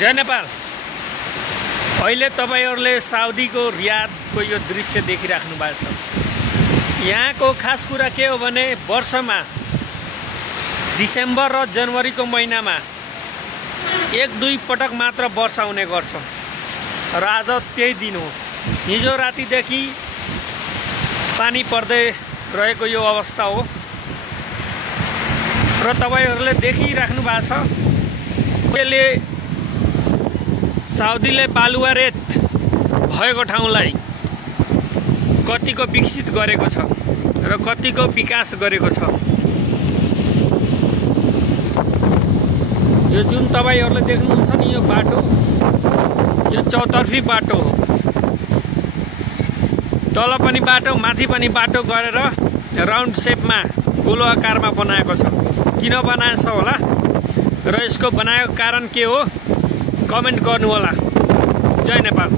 जय नेपाल। अहिले तपाईहरुले साउदीको रियादको यो दृश्य देखिराख्नु भएको छ। यहाँको खास कुरा के हो भने वर्षमा डिसेम्बर र जनवरीको महिनामा एक दुई पटक मात्र वर्षा हुने गर्छ र आज त्यही दिन हो। हिजो रातिदेखि पानी पर्दै रहेको यो अवस्था हो र तपाईहरुले देखिराख्नु भएको छ। यसले साउदीले बालुवा रेत भएको ठाउँलाई कतिको विकसित गरेको छ र कतिको विकास गरेको छ। यो जुन तपाईहरुले देख्नुहुन्छ नि यो बाटो, यो चौतर्फी बाटो हो। तल पनि बाटो माथि पनि बाटो गरेर राउन्ड शेपमा गोलो आकारमा बनाएको छ। किन बनाएछ होला र यसको बनाएको कारण के हो कमेन्ट गर्नु होला। जय नेपाल।